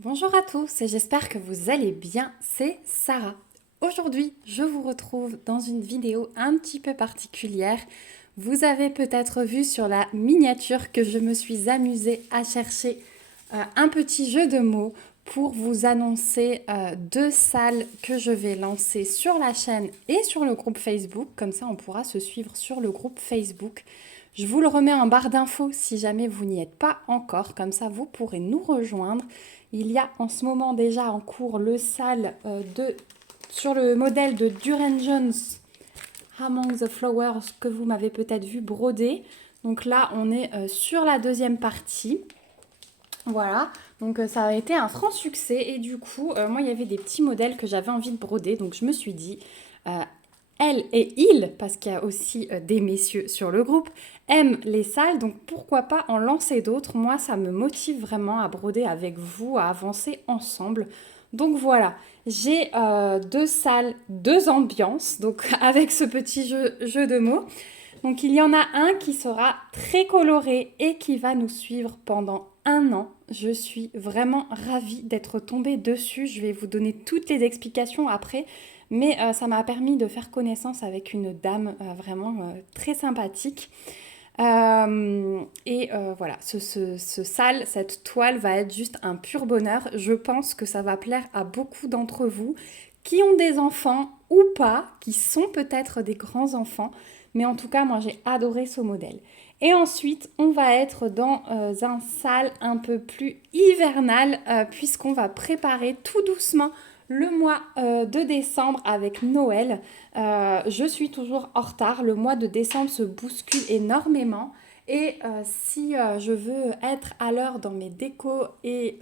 Bonjour à tous et j'espère que vous allez bien, c'est Sarah. Aujourd'hui, je vous retrouve dans une vidéo un petit peu particulière. Vous avez peut-être vu sur la miniature que je me suis amusée à chercher un petit jeu de mots pour vous annoncer deux salles que je vais lancer sur la chaîne et sur le groupe Facebook. Comme ça, on pourra se suivre sur le groupe Facebook. Je vous le remets en barre d'infos si jamais vous n'y êtes pas encore. Comme ça, vous pourrez nous rejoindre. Il y a en ce moment déjà en cours le salle sur le modèle de Duran Jones, Among the Flowers, que vous m'avez peut-être vu broder. Donc là, on est sur la deuxième partie. Voilà, donc ça a été un franc succès et du coup, moi, il y avait des petits modèles que j'avais envie de broder. Donc je me suis dit, euh, elle et il, parce qu'il y a aussi des messieurs sur le groupe, aiment les salles, donc pourquoi pas en lancer d'autres. Moi, ça me motive vraiment à broder avec vous, à avancer ensemble. Donc voilà, j'ai deux salles, deux ambiances, donc avec ce petit jeu de mots. Donc il y en a un qui sera très coloré et qui va nous suivre pendant un an. Je suis vraiment ravie d'être tombée dessus. Je vais vous donner toutes les explications après. Mais ça m'a permis de faire connaissance avec une dame vraiment très sympathique. Voilà, ce sale, cette toile va être juste un pur bonheur. Je pense que ça va plaire à beaucoup d'entre vous qui ont des enfants ou pas, qui sont peut-être des grands-enfants. Mais en tout cas, moi, j'ai adoré ce modèle. Et ensuite, on va être dans un salle un peu plus hivernal, puisqu'on va préparer tout doucement le mois de décembre avec Noël. Je suis toujours en retard. Le mois de décembre se bouscule énormément. Et si je veux être à l'heure dans mes décos et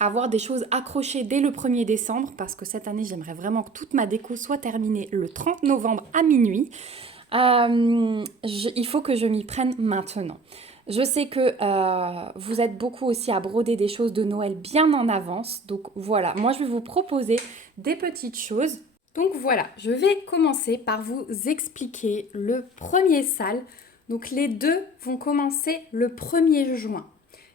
avoir des choses accrochées dès le 1er décembre, parce que cette année, j'aimerais vraiment que toute ma déco soit terminée le 30 novembre à minuit, il faut que je m'y prenne maintenant. Je sais que vous êtes beaucoup aussi à broder des choses de Noël bien en avance. Donc voilà, moi je vais vous proposer des petites choses. Donc voilà, je vais commencer par vous expliquer le premier sale. Donc les deux vont commencer le 1er juin.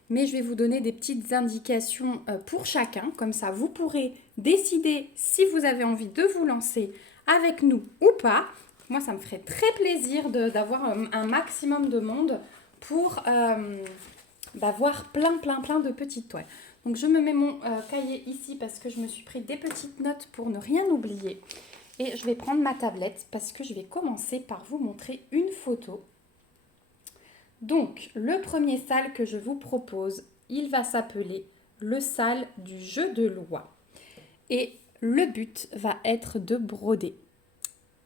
Mais je vais vous donner des petites indications pour chacun. Comme ça, vous pourrez décider si vous avez envie de vous lancer avec nous ou pas. Moi, ça me ferait très plaisir d'avoir un maximum de monde pour voir plein de petites toiles. Donc, je me mets mon cahier ici parce que je me suis pris des petites notes pour ne rien oublier. Et je vais prendre ma tablette parce que je vais commencer par vous montrer une photo. Donc, le premier salle que je vous propose, il va s'appeler le salle du jeu de loi. Et le but va être de broder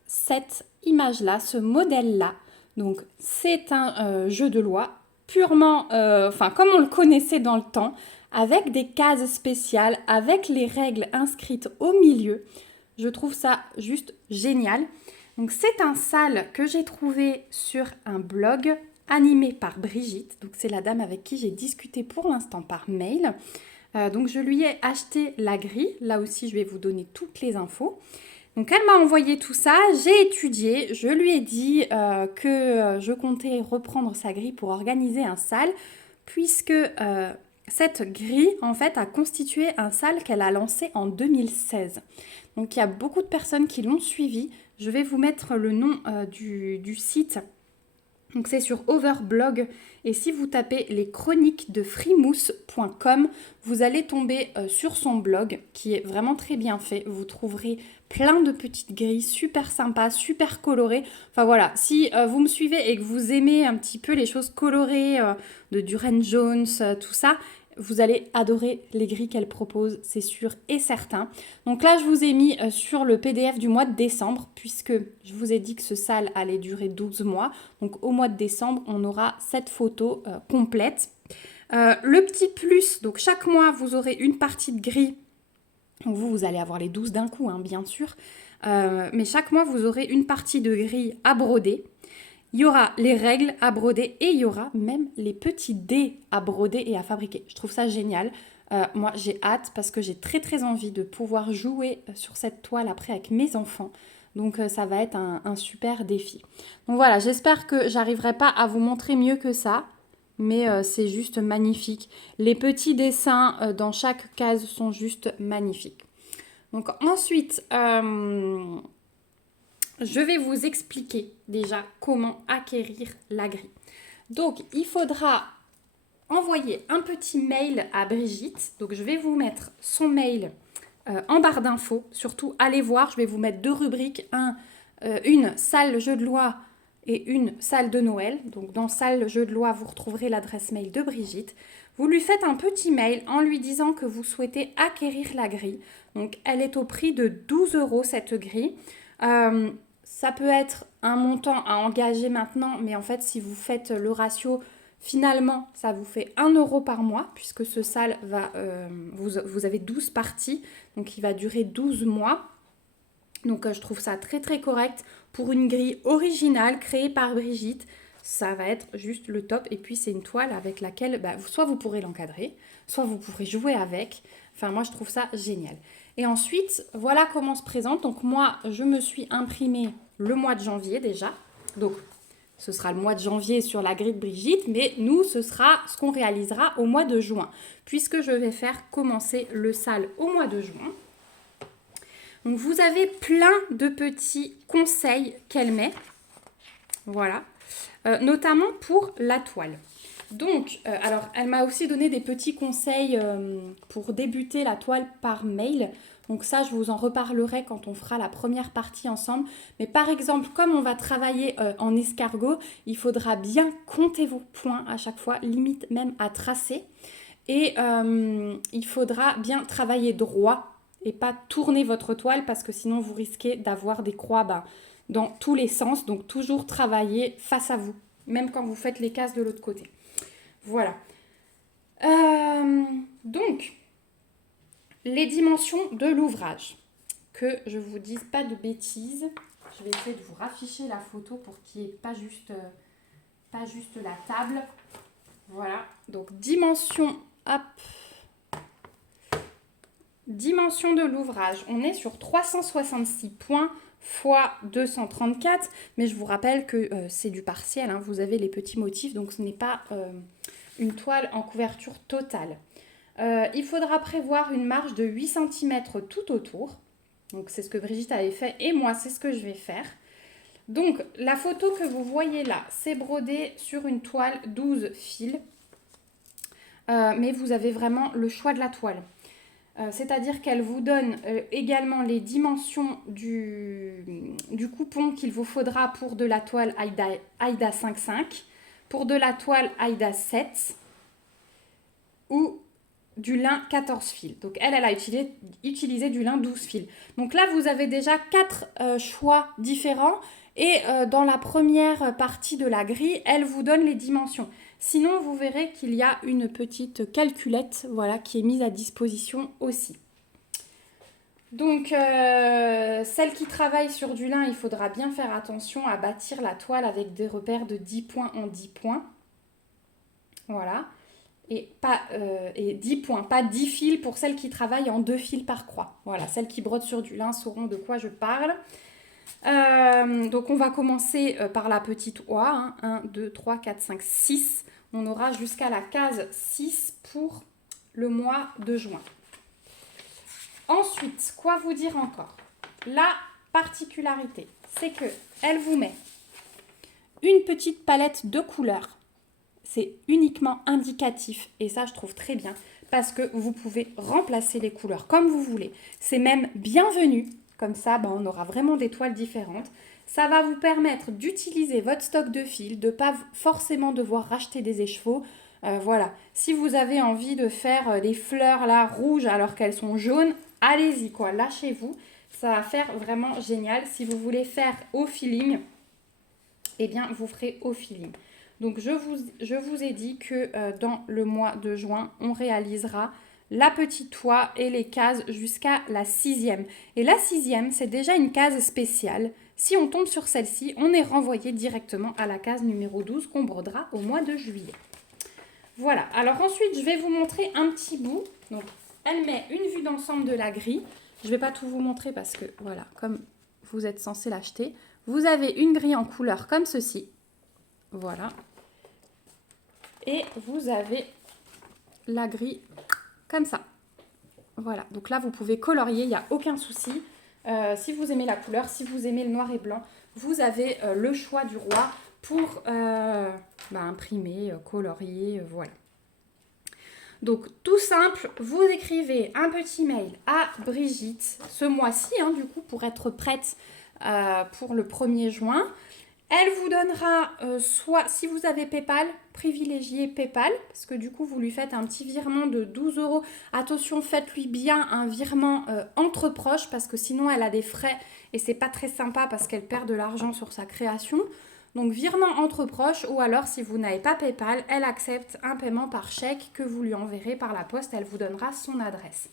cette image-là, ce modèle-là. Donc, c'est un jeu de loi purement, comme on le connaissait dans le temps, avec des cases spéciales, avec les règles inscrites au milieu. Je trouve ça juste génial. Donc, c'est un salle que j'ai trouvé sur un blog animé par Brigitte. Donc, c'est la dame avec qui j'ai discuté pour l'instant par mail. Donc, je lui ai acheté la grille. Là aussi, je vais vous donner toutes les infos. Donc elle m'a envoyé tout ça, j'ai étudié, je lui ai dit que je comptais reprendre sa grille pour organiser un sale, puisque cette grille en fait a constitué un sale qu'elle a lancé en 2016. Donc il y a beaucoup de personnes qui l'ont suivi. Je vais vous mettre le nom du site. Donc c'est sur Overblog et si vous tapez les chroniques de frimousse.com, vous allez tomber sur son blog qui est vraiment très bien fait. Vous trouverez plein de petites grilles super sympas, super colorées. Enfin voilà, si vous me suivez et que vous aimez un petit peu les choses colorées de Duran Jones, tout ça, vous allez adorer les grilles qu'elle propose, c'est sûr et certain. Donc là, je vous ai mis sur le PDF du mois de décembre, puisque je vous ai dit que ce sale allait durer 12 mois. Donc au mois de décembre, on aura cette photo complète. Le petit plus, donc chaque mois, vous aurez une partie de grille. Donc vous allez avoir les 12 d'un coup, hein, bien sûr. Mais chaque mois, vous aurez une partie de grille à broder. Il y aura les règles à broder et il y aura même les petits dés à broder et à fabriquer. Je trouve ça génial. Moi, j'ai hâte parce que j'ai très envie de pouvoir jouer sur cette toile après avec mes enfants. Donc, ça va être un super défi. Donc voilà, j'espère que j'arriverai pas à vous montrer mieux que ça. mais c'est juste magnifique. Les petits dessins dans chaque case sont juste magnifiques. Donc ensuite, je vais vous expliquer déjà comment acquérir la grille. Donc, il faudra envoyer un petit mail à Brigitte. Donc, je vais vous mettre son mail en barre d'infos. Surtout, allez voir, je vais vous mettre 2 rubriques. Une salle jeu de loi et une salle de Noël. Donc, dans salle jeu de loi, vous retrouverez l'adresse mail de Brigitte. Vous lui faites un petit mail en lui disant que vous souhaitez acquérir la grille. Donc, elle est au prix de 12 € cette grille. Ça peut être un montant à engager maintenant, mais en fait, si vous faites le ratio, finalement, ça vous fait 1 € par mois, puisque ce salle va, vous avez 12 parties, donc il va durer 12 mois. Donc, je trouve ça très, très correct pour une grille originale créée par Brigitte. Ça va être juste le top. Et puis, c'est une toile avec laquelle, soit vous pourrez l'encadrer, soit vous pourrez jouer avec. Enfin, moi, je trouve ça génial. Et ensuite, voilà comment se présente. Donc, moi, je me suis imprimé le mois de janvier déjà. Donc, ce sera le mois de janvier sur la grille de Brigitte, mais nous, ce sera ce qu'on réalisera au mois de juin, puisque je vais faire commencer le salle au mois de juin. Donc, vous avez plein de petits conseils qu'elle met, voilà, notamment pour la toile. Donc, alors, elle m'a aussi donné des petits conseils pour débuter la toile par mail. Donc ça, je vous en reparlerai quand on fera la première partie ensemble. Mais par exemple, comme on va travailler en escargot, il faudra bien compter vos points à chaque fois, limite même à tracer. Et il faudra bien travailler droit et pas tourner votre toile parce que sinon vous risquez d'avoir des croix dans tous les sens. Donc toujours travailler face à vous, même quand vous faites les cases de l'autre côté. Voilà. Donc, les dimensions de l'ouvrage. Que je ne vous dise pas de bêtises. Je vais essayer de vous rafficher la photo pour qu'il n'y ait pas juste la table. Voilà. Donc, dimension de l'ouvrage. On est sur 366 points x 234. Mais je vous rappelle que c'est du partiel. Hein. Vous avez les petits motifs. Donc, ce n'est pas une toile en couverture totale. Il faudra prévoir une marge de 8 cm tout autour. Donc, c'est ce que Brigitte avait fait et moi, c'est ce que je vais faire. Donc, la photo que vous voyez là, c'est brodé sur une toile 12 fils. Mais vous avez vraiment le choix de la toile. C'est-à-dire qu'elle vous donne également les dimensions du coupon qu'il vous faudra pour de la toile Aïda 5,5, pour de la toile Aïda 7 ou du lin 14 fils. Donc elle a utilisé du lin 12 fils. Donc là, vous avez déjà 4 choix différents. Et dans la première partie de la grille, elle vous donne les dimensions. Sinon, vous verrez qu'il y a une petite calculette, voilà, qui est mise à disposition aussi. Donc, celle qui travaille sur du lin, il faudra bien faire attention à bâtir la toile avec des repères de 10 points en 10 points. Voilà. Et 10 points, pas 10 fils pour celles qui travaillent en 2 fils par croix. Voilà, celles qui brodent sur du lin sauront de quoi je parle. Donc on va commencer par la petite oie. Hein. 1, 2, 3, 4, 5, 6. On aura jusqu'à la case 6 pour le mois de juin. Ensuite, quoi vous dire encore? La particularité, c'est qu'elle vous met une petite palette de couleurs. C'est uniquement indicatif et ça je trouve très bien parce que vous pouvez remplacer les couleurs comme vous voulez. C'est même bienvenu, comme ça on aura vraiment des toiles différentes. Ça va vous permettre d'utiliser votre stock de fils, de ne pas forcément devoir racheter des écheveaux. Voilà, si vous avez envie de faire des fleurs là rouges alors qu'elles sont jaunes, allez-y quoi, lâchez-vous. Ça va faire vraiment génial. Si vous voulez faire au feeling, eh bien vous ferez au feeling. Donc, je vous ai dit que dans le mois de juin, on réalisera la petite oie et les cases jusqu'à la 6e. Et la 6e, c'est déjà une case spéciale. Si on tombe sur celle-ci, on est renvoyé directement à la case numéro 12 qu'on brodera au mois de juillet. Voilà. Alors ensuite, je vais vous montrer un petit bout. Donc, elle met une vue d'ensemble de la grille. Je ne vais pas tout vous montrer parce que, voilà, comme vous êtes censé l'acheter, vous avez une grille en couleur comme ceci. Voilà. Et vous avez la grille comme ça. Voilà, donc là vous pouvez colorier, il n'y a aucun souci. Si vous aimez la couleur, si vous aimez le noir et blanc, vous avez le choix du roi pour imprimer, colorier, voilà. Donc tout simple, vous écrivez un petit mail à Brigitte ce mois-ci, du coup, pour être prête pour le 1er juin. Elle vous donnera, soit si vous avez PayPal, privilégiez PayPal, parce que du coup, vous lui faites un petit virement de 12 €. Attention, faites-lui bien un virement entre proches, parce que sinon, elle a des frais et c'est pas très sympa parce qu'elle perd de l'argent sur sa création. Donc, virement entre proches, ou alors, si vous n'avez pas PayPal, elle accepte un paiement par chèque que vous lui enverrez par la poste. Elle vous donnera son adresse.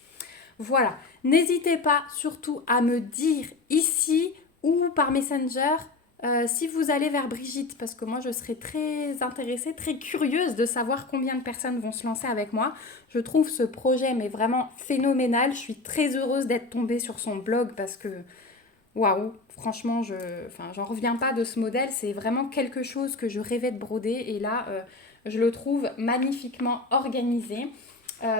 Voilà. N'hésitez pas surtout à me dire ici ou par Messenger si vous allez vers Brigitte, parce que moi je serais très intéressée, très curieuse de savoir combien de personnes vont se lancer avec moi. Je trouve ce projet mais vraiment phénoménal. Je suis très heureuse d'être tombée sur son blog parce que waouh, franchement, j'en reviens pas de ce modèle. C'est vraiment quelque chose que je rêvais de broder et là, je le trouve magnifiquement organisé.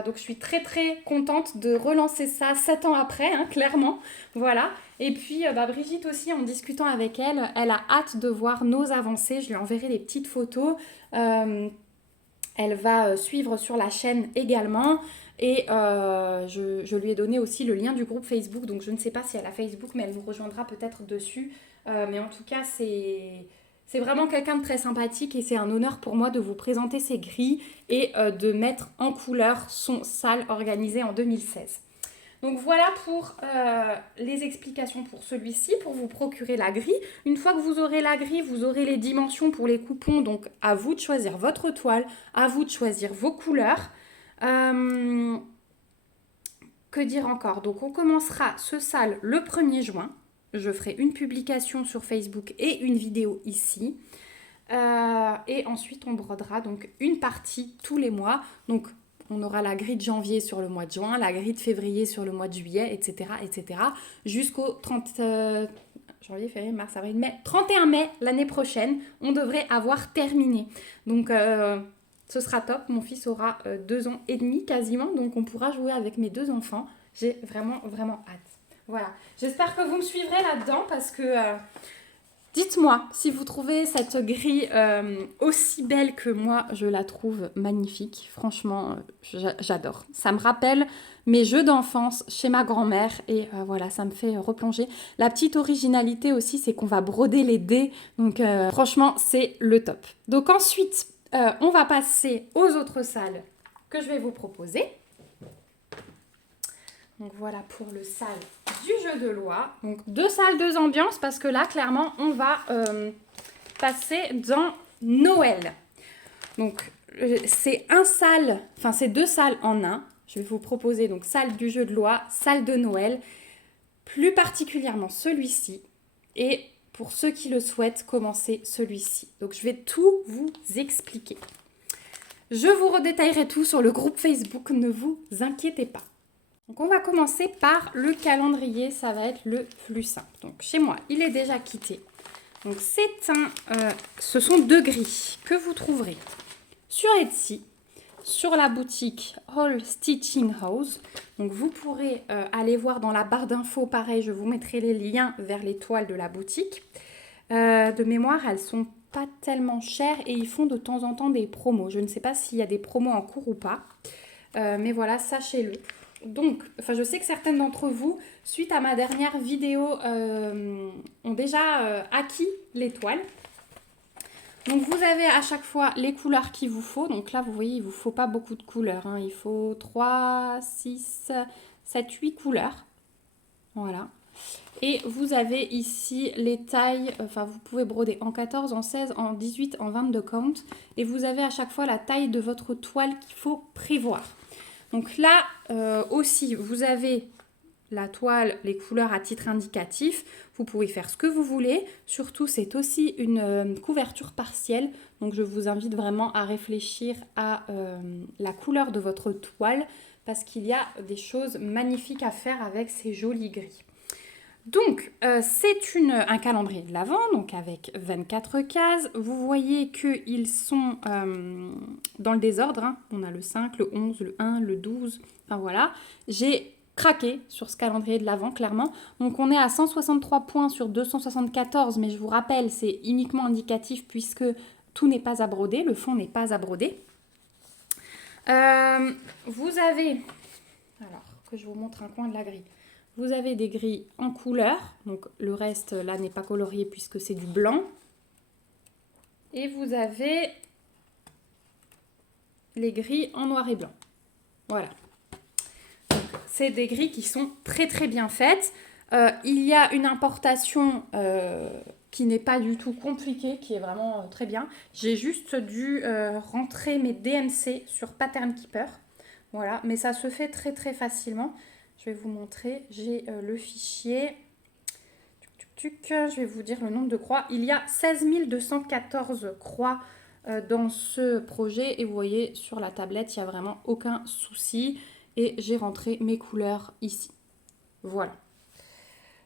Donc je suis très très contente de relancer ça 7 ans après, clairement. Voilà. Et puis Brigitte aussi, en discutant avec elle, elle a hâte de voir nos avancées. Je lui enverrai des petites photos. Elle va suivre sur la chaîne également. Et je lui ai donné aussi le lien du groupe Facebook. Donc je ne sais pas si elle a Facebook, mais elle nous rejoindra peut-être dessus. Mais en tout cas, c'est vraiment quelqu'un de très sympathique et c'est un honneur pour moi de vous présenter ces grilles et de mettre en couleur son salle organisé en 2016. Donc voilà pour les explications pour celui-ci, pour vous procurer la grille. Une fois que vous aurez la grille, vous aurez les dimensions pour les coupons. Donc à vous de choisir votre toile, à vous de choisir vos couleurs. Que dire encore? Donc on commencera ce salle le 1er juin. Je ferai une publication sur Facebook et une vidéo ici. Et ensuite, on brodera donc une partie tous les mois. Donc, on aura la grille de janvier sur le mois de juin, la grille de février sur le mois de juillet, etc. etc. jusqu'au 30... janvier, février, mars, avril, mai. 31 mai l'année prochaine, on devrait avoir terminé. Donc, ce sera top. Mon fils aura 2 ans et demi quasiment. Donc, on pourra jouer avec mes 2 enfants. J'ai vraiment, vraiment hâte. Voilà. J'espère que vous me suivrez là-dedans parce que... dites-moi si vous trouvez cette grille aussi belle que moi, je la trouve magnifique. Franchement, j'adore. Ça me rappelle mes jeux d'enfance chez ma grand-mère et voilà, ça me fait replonger. La petite originalité aussi, c'est qu'on va broder les dés. Donc franchement, c'est le top. Donc ensuite, on va passer aux autres salles que je vais vous proposer. Donc voilà pour le salle du jeu de loi. Donc 2 salles, 2 ambiances parce que là, clairement, on va passer dans Noël. Donc c'est c'est 2 salles en un. Je vais vous proposer donc salle du jeu de loi, salle de Noël, plus particulièrement celui-ci. Et pour ceux qui le souhaitent, commencer celui-ci. Donc je vais tout vous expliquer. Je vous redétaillerai tout sur le groupe Facebook, ne vous inquiétez pas. Donc on va commencer par le calendrier, ça va être le plus simple. Donc chez moi, il est déjà quitté. Donc ce sont 2 grilles que vous trouverez sur Etsy, sur la boutique All Stitching House. Donc vous pourrez aller voir dans la barre d'infos, pareil, je vous mettrai les liens vers les toiles de la boutique. De mémoire, elles sont pas tellement chères et ils font de temps en temps des promos. Je ne sais pas s'il y a des promos en cours ou pas, mais voilà, sachez-le. Donc, je sais que certaines d'entre vous, suite à ma dernière vidéo, ont déjà acquis les toiles. Donc, vous avez à chaque fois les couleurs qu'il vous faut. Donc là, vous voyez, il ne vous faut pas beaucoup de couleurs. Il faut 3, 6, 7, 8 couleurs. Voilà. Et vous avez ici les tailles, vous pouvez broder en 14, en 16, en 18, en 22 count. Et vous avez à chaque fois la taille de votre toile qu'il faut prévoir. Donc là aussi, vous avez la toile, les couleurs à titre indicatif. Vous pouvez faire ce que vous voulez. Surtout, c'est aussi une couverture partielle. Donc, je vous invite vraiment à réfléchir à la couleur de votre toile parce qu'il y a des choses magnifiques à faire avec ces jolies grilles. Donc, c'est un calendrier de l'Avent, donc avec 24 cases. Vous voyez qu'ils sont dans le désordre, hein. On a le 5, le 11, le 1, le 12, enfin voilà. J'ai craqué sur ce calendrier de l'Avent, clairement. Donc, on est à 163 points sur 274, mais je vous rappelle, c'est uniquement indicatif puisque tout n'est pas à broder, le fond n'est pas à broder. Vous avez, alors que je vous montre un coin de la grille. Vous avez des grilles en couleur, donc le reste là n'est pas colorié puisque c'est du blanc. Et vous avez les grilles en noir et blanc. Voilà. C'est des grilles qui sont très très bien faites. Il y a une importation qui n'est pas du tout compliquée, qui est vraiment très bien. J'ai juste dû rentrer mes DMC sur Pattern Keeper. Voilà, mais ça se fait très très facilement. Je vais vous montrer, j'ai le fichier. Je vais vous dire le nombre de croix. Il y a 16 214 croix dans ce projet. Et vous voyez, sur la tablette, il n'y a vraiment aucun souci. Et j'ai rentré mes couleurs ici. Voilà.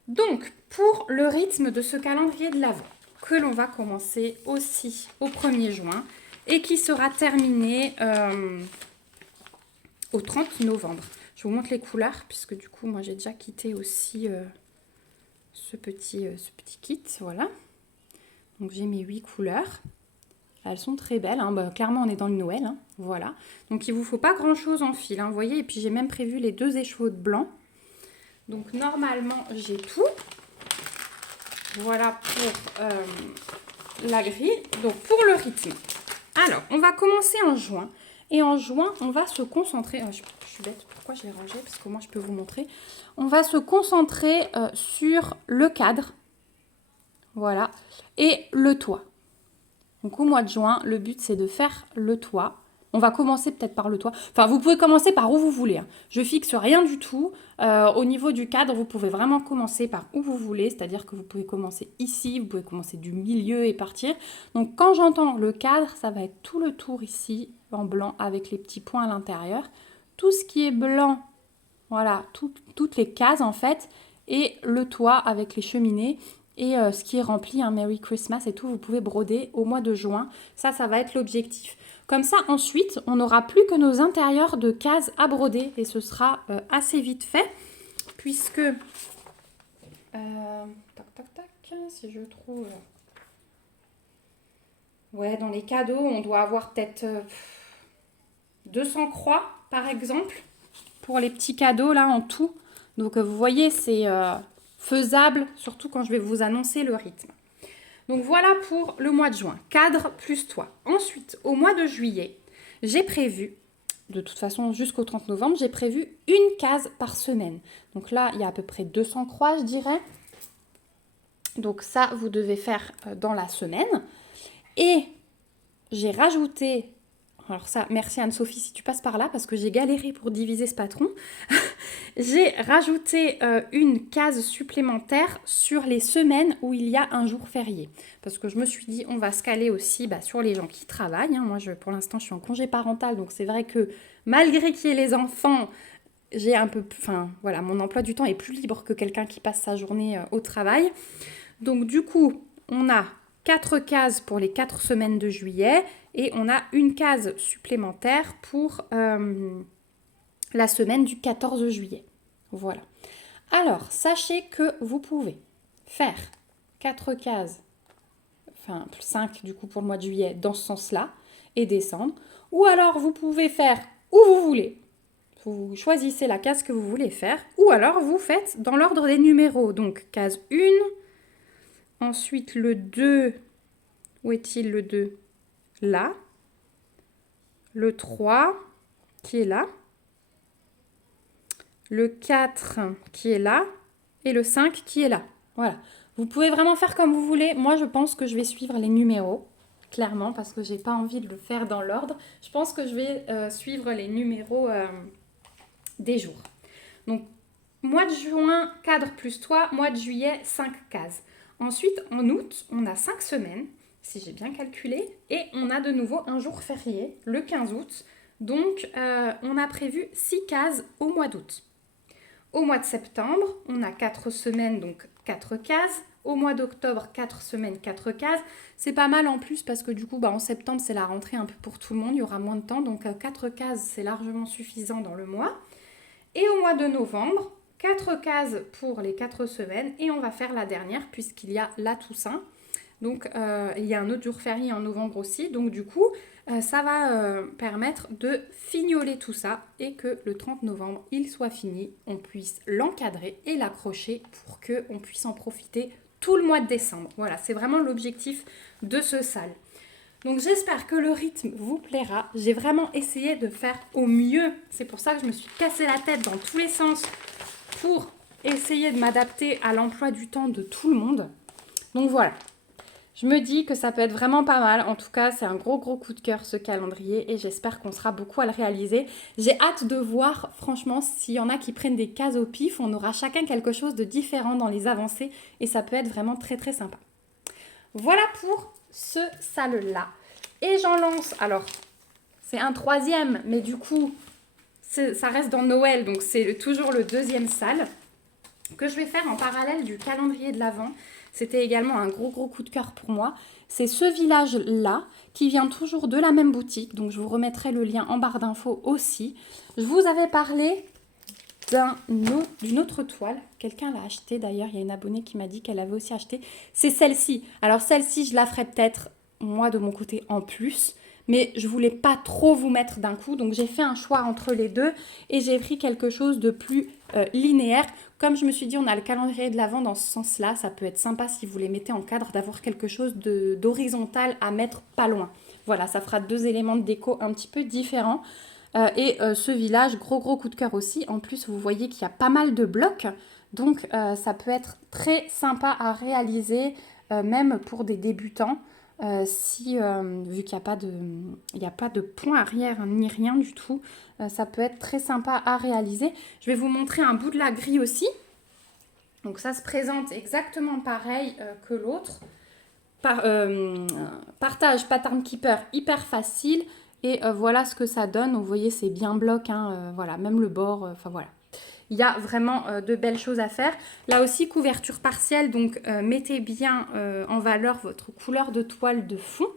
Donc, pour le rythme de ce calendrier de l'Avent, que l'on va commencer aussi au 1er juin et qui sera terminé au 30 novembre. Je vous montre les couleurs, puisque du coup, moi, j'ai déjà quitté aussi ce petit kit. Voilà. Donc, j'ai mes 8 couleurs. Elles sont très belles. Hein. Bah, clairement, on est dans le Noël. Hein. Voilà. Donc, il ne vous faut pas grand-chose en fil. Hein, vous voyez. Et puis, j'ai même prévu les 2 écheveaux de blanc. Donc, normalement, j'ai tout. Voilà pour la grille. Donc, pour le rythme. Alors, on va commencer en juin. Et en juin, on va se concentrer... je suis bête, pourquoi je l'ai rangé? Parce que moi, je peux vous montrer. On va se concentrer sur le cadre. Voilà. Et le toit. Donc, au mois de juin, le but, c'est de faire le toit. On va commencer peut-être par le toit. Enfin, vous pouvez commencer par où vous voulez. Hein. Je fixe rien du tout. Au niveau du cadre, vous pouvez vraiment commencer par où vous voulez. C'est-à-dire que vous pouvez commencer ici, vous pouvez commencer du milieu et partir. Donc, quand j'entends le cadre, ça va être tout le tour ici, en blanc, avec les petits points à l'intérieur. Tout ce qui est blanc, voilà, toutes les cases en fait. Et le toit avec les cheminées. Et ce qui est rempli, un Merry Christmas et tout, vous pouvez broder au mois de juin. Ça va être l'objectif. Comme ça, ensuite, on n'aura plus que nos intérieurs de cases à broder. Et ce sera assez vite fait. Puisque... si je trouve... Ouais, dans les cadeaux, on doit avoir peut-être 200 croix, par exemple. Pour les petits cadeaux, là, en tout. Donc, vous voyez, c'est faisable, surtout quand je vais vous annoncer le rythme. Donc voilà pour le mois de juin, cadre plus toit. Ensuite, au mois de juillet, j'ai prévu, de toute façon jusqu'au 30 novembre, j'ai prévu une case par semaine. Donc là, il y a à peu près 200 croix, je dirais. Donc ça, vous devez faire dans la semaine. Et j'ai rajouté... Alors ça, merci Anne-Sophie si tu passes par là, parce que j'ai galéré pour diviser ce patron. J'ai rajouté une case supplémentaire sur les semaines où il y a un jour férié. Parce que je me suis dit, on va se caler aussi sur les gens qui travaillent. Hein. Moi, pour l'instant, je suis en congé parental, donc c'est vrai que malgré qu'il y ait les enfants, j'ai un peu... Enfin, voilà, mon emploi du temps est plus libre que quelqu'un qui passe sa journée au travail. Donc du coup, on a 4 cases pour les 4 semaines de juillet et on a une case supplémentaire pour la semaine du 14 juillet. Voilà. Alors, sachez que vous pouvez faire 4 cases, enfin 5 du coup pour le mois de juillet dans ce sens-là et descendre. Ou alors vous pouvez faire où vous voulez. Vous choisissez la case que vous voulez faire. Ou alors vous faites dans l'ordre des numéros. Donc case 1, ensuite le 2, où est-il le 2? Là. Le 3 qui est là. Le 4 qui est là. Et le 5 qui est là. Voilà. Vous pouvez vraiment faire comme vous voulez. Moi, je pense que je vais suivre les numéros. Clairement, parce que j'ai pas envie de le faire dans l'ordre. Je pense que je vais suivre les numéros des jours. Donc, mois de juin, cadre plus toi. Mois de juillet, 5 cases. Ensuite, en août, on a 5 semaines, si j'ai bien calculé. Et on a de nouveau un jour férié, le 15 août. Donc, on a prévu 6 cases au mois d'août. Au mois de septembre, on a 4 semaines, donc 4 cases. Au mois d'octobre, 4 semaines, 4 cases. C'est pas mal en plus parce que du coup, en septembre, c'est la rentrée un peu pour tout le monde. Il y aura moins de temps, donc 4 cases, c'est largement suffisant dans le mois. Et au mois de novembre, 4 cases pour les 4 semaines. Et on va faire la dernière puisqu'il y a la Toussaint. Donc, il y a un autre jour férié en novembre aussi. Donc, du coup, ça va permettre de fignoler tout ça et que le 30 novembre, il soit fini. On puisse l'encadrer et l'accrocher pour qu'on puisse en profiter tout le mois de décembre. Voilà, c'est vraiment l'objectif de ce sale. Donc, j'espère que le rythme vous plaira. J'ai vraiment essayé de faire au mieux. C'est pour ça que je me suis cassé la tête dans tous les sens pour essayer de m'adapter à l'emploi du temps de tout le monde. Donc, voilà. Je me dis que ça peut être vraiment pas mal. En tout cas, c'est un gros coup de cœur ce calendrier et j'espère qu'on sera beaucoup à le réaliser. J'ai hâte de voir, franchement, s'il y en a qui prennent des cases au pif, on aura chacun quelque chose de différent dans les avancées et ça peut être vraiment très sympa. Voilà pour ce sale-là. Et j'en lance, alors, c'est un 3e, mais du coup, ça reste dans Noël, donc c'est toujours le 2e sale que je vais faire en parallèle du calendrier de l'Avent. C'était également un gros coup de cœur pour moi. C'est ce village-là qui vient toujours de la même boutique. Donc, je vous remettrai le lien en barre d'infos aussi. Je vous avais parlé d'une autre toile. Quelqu'un l'a acheté d'ailleurs. Il y a une abonnée qui m'a dit qu'elle avait aussi acheté. C'est celle-ci. Alors, celle-ci, je la ferai peut-être, moi, de mon côté, en plus. Mais je voulais pas trop vous mettre d'un coup. Donc, j'ai fait un choix entre les deux. Et j'ai pris quelque chose de plus linéaire. Comme je me suis dit, on a le calendrier de l'Avent dans ce sens-là. Ça peut être sympa si vous les mettez en cadre d'avoir quelque chose d'horizontal à mettre pas loin. Voilà, ça fera 2 éléments de déco un petit peu différents. Ce village, gros coup de cœur aussi. En plus, vous voyez qu'il y a pas mal de blocs. Donc, ça peut être très sympa à réaliser, même pour des débutants. Vu qu'il n'y a pas de point arrière ni rien du tout, ça peut être très sympa à réaliser. Je vais vous montrer un bout de la grille aussi. Donc ça se présente exactement pareil que l'autre. Partage Pattern Keeper, hyper facile. Et voilà ce que ça donne. Vous voyez, c'est bien bloc. Voilà, même le bord. Enfin voilà. Il y a vraiment de belles choses à faire. Là aussi, couverture partielle. Donc, mettez bien en valeur votre couleur de toile de fond.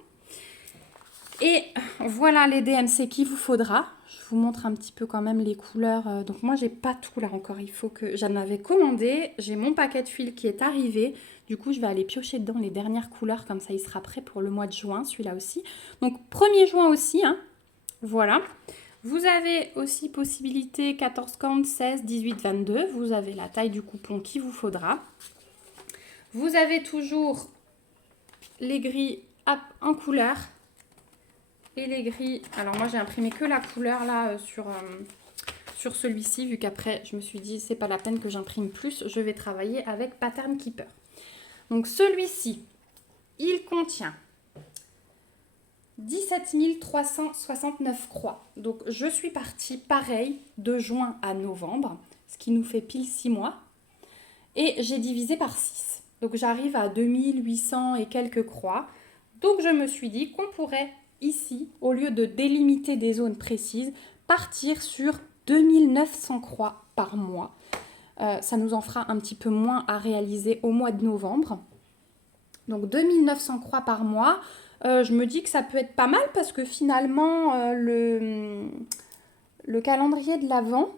Et voilà les DMC qu'il vous faudra. Je vous montre un petit peu quand même les couleurs. Donc, moi, j'ai pas tout là encore. Il faut que j'en avais commandé. J'ai mon paquet de fil qui est arrivé. Du coup, je vais aller piocher dedans les dernières couleurs. Comme ça, il sera prêt pour le mois de juin, celui-là aussi. Donc, 1er juin aussi. Voilà. Vous avez aussi possibilité 14, 40, 16, 18, 22. Vous avez la taille du coupon qu'il vous faudra. Vous avez toujours les grilles en couleur. Et les grilles... Alors moi, j'ai imprimé que la couleur là sur celui-ci. Vu qu'après, je me suis dit, c'est pas la peine que j'imprime plus. Je vais travailler avec Pattern Keeper. Donc celui-ci, il contient 17 369 croix. Donc, je suis partie pareil de juin à novembre, ce qui nous fait pile 6 mois. Et j'ai divisé par 6. Donc, j'arrive à 2800 et quelques croix. Donc, je me suis dit qu'on pourrait ici, au lieu de délimiter des zones précises, partir sur 2900 croix par mois. Ça nous en fera un petit peu moins à réaliser au mois de novembre. Donc, 2900 croix par mois. Je me dis que ça peut être pas mal parce que finalement, le calendrier de l'Avent,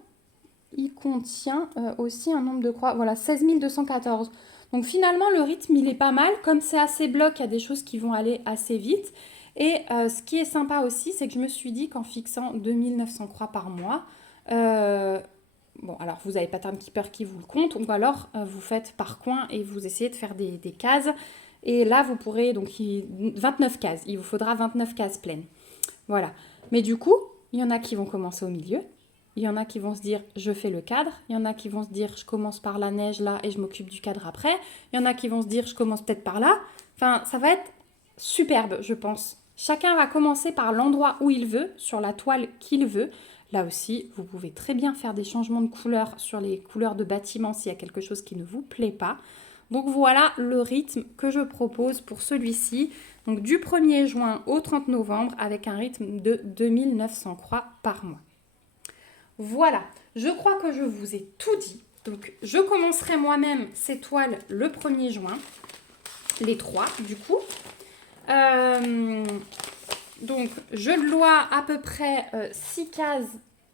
il contient aussi un nombre de croix. Voilà, 16 214. Donc finalement, le rythme, il est pas mal. Comme c'est assez bloc, il y a des choses qui vont aller assez vite. Et ce qui est sympa aussi, c'est que je me suis dit qu'en fixant 2900 croix par mois, bon, alors vous avez Pattern Keeper qui vous le compte, ou alors vous faites par coin et vous essayez de faire des cases. Et là, vous pourrez, donc 29 cases. Il vous faudra 29 cases pleines. Voilà. Mais du coup, il y en a qui vont commencer au milieu. Il y en a qui vont se dire, je fais le cadre. Il y en a qui vont se dire, je commence par la neige là et je m'occupe du cadre après. Il y en a qui vont se dire, je commence peut-être par là. Enfin, ça va être superbe, je pense. Chacun va commencer par l'endroit où il veut, sur la toile qu'il veut. Là aussi, vous pouvez très bien faire des changements de couleur sur les couleurs de bâtiment s'il y a quelque chose qui ne vous plaît pas. Donc voilà le rythme que je propose pour celui-ci. Donc du 1er juin au 30 novembre avec un rythme de 2900 croix par mois. Voilà, je crois que je vous ai tout dit. Donc, je commencerai moi-même ces toiles le 1er juin. Les 3, du coup. Donc, jeu de loi, à peu près 6 cases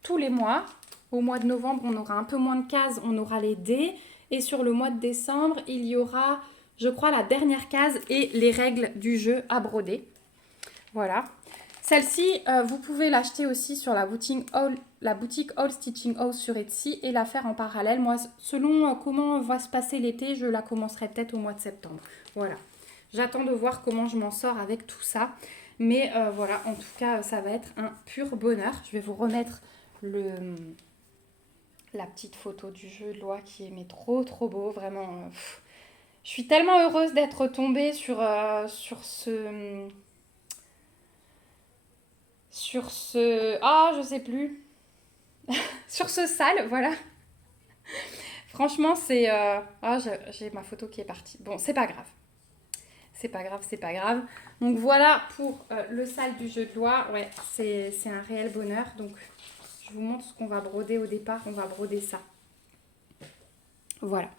tous les mois. Au mois de novembre, on aura un peu moins de cases, on aura les dés. Et sur le mois de décembre, il y aura, je crois, la dernière case et les règles du jeu à broder. Voilà. Celle-ci, vous pouvez l'acheter aussi sur la boutique All Stitching House sur Etsy et la faire en parallèle. Moi, selon comment va se passer l'été, je la commencerai peut-être au mois de septembre. Voilà. J'attends de voir comment je m'en sors avec tout ça. Mais voilà, en tout cas, ça va être un pur bonheur. Je vais vous remettre la petite photo du jeu de loi qui est mais trop trop beau. Vraiment, je suis tellement heureuse d'être tombée sur ce... Ah, je sais plus. Sur ce sale, voilà. Franchement, c'est... Ah, j'ai ma photo qui est partie. Bon, c'est pas grave. C'est pas grave, c'est pas grave. Donc voilà pour le sale du jeu de loi. Ouais, c'est un réel bonheur. Donc je vous montre ce qu'on va broder au départ. On va broder ça. Voilà.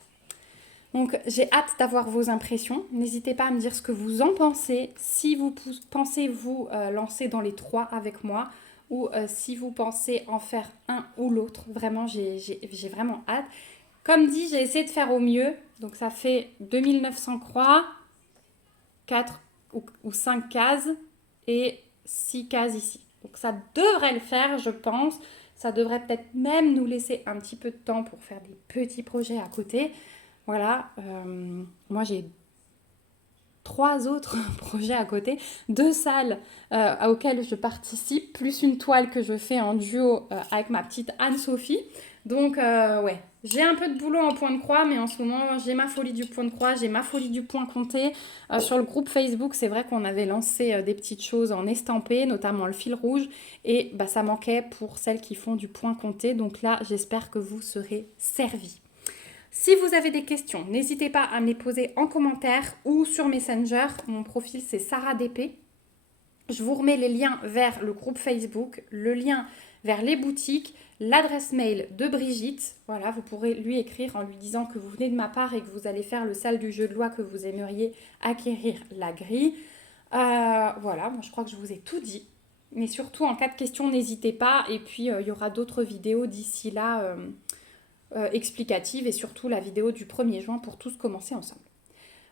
Donc j'ai hâte d'avoir vos impressions. N'hésitez pas à me dire ce que vous en pensez. Si vous pensez vous lancer dans les 3 avec moi ou si vous pensez en faire un ou l'autre. Vraiment, j'ai vraiment hâte. Comme dit, j'ai essayé de faire au mieux. Donc ça fait 2900 croix. 4 ou 5 cases et 6 cases ici. Donc ça devrait le faire, je pense. Ça devrait peut-être même nous laisser un petit peu de temps pour faire des petits projets à côté. Voilà, moi j'ai 3 autres projets à côté, 2 salles auxquelles je participe, plus une toile que je fais en duo avec ma petite Anne-Sophie. Donc ouais, j'ai un peu de boulot en point de croix, mais en ce moment j'ai ma folie du point de croix, j'ai ma folie du point compté. Sur le groupe Facebook, c'est vrai qu'on avait lancé des petites choses en estampé, notamment le fil rouge, et bah, ça manquait pour celles qui font du point compté. Donc là, j'espère que vous serez servis. Si vous avez des questions, n'hésitez pas à me les poser en commentaire ou sur Messenger. Mon profil, c'est Sarah DP. Je vous remets les liens vers le groupe Facebook, le lien vers les boutiques, l'adresse mail de Brigitte. Voilà, vous pourrez lui écrire en lui disant que vous venez de ma part et que vous allez faire le sale du jeu de loi, que vous aimeriez acquérir la grille. Voilà, moi je crois que je vous ai tout dit. Mais surtout, en cas de question, n'hésitez pas. Et puis, il y aura d'autres vidéos d'ici là explicatives et surtout la vidéo du 1er juin pour tous commencer ensemble.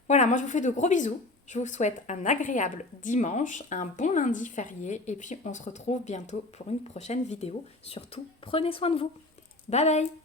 Voilà, moi je vous fais de gros bisous. Je vous souhaite un agréable dimanche, un bon lundi férié et puis on se retrouve bientôt pour une prochaine vidéo. Surtout, prenez soin de vous. Bye bye!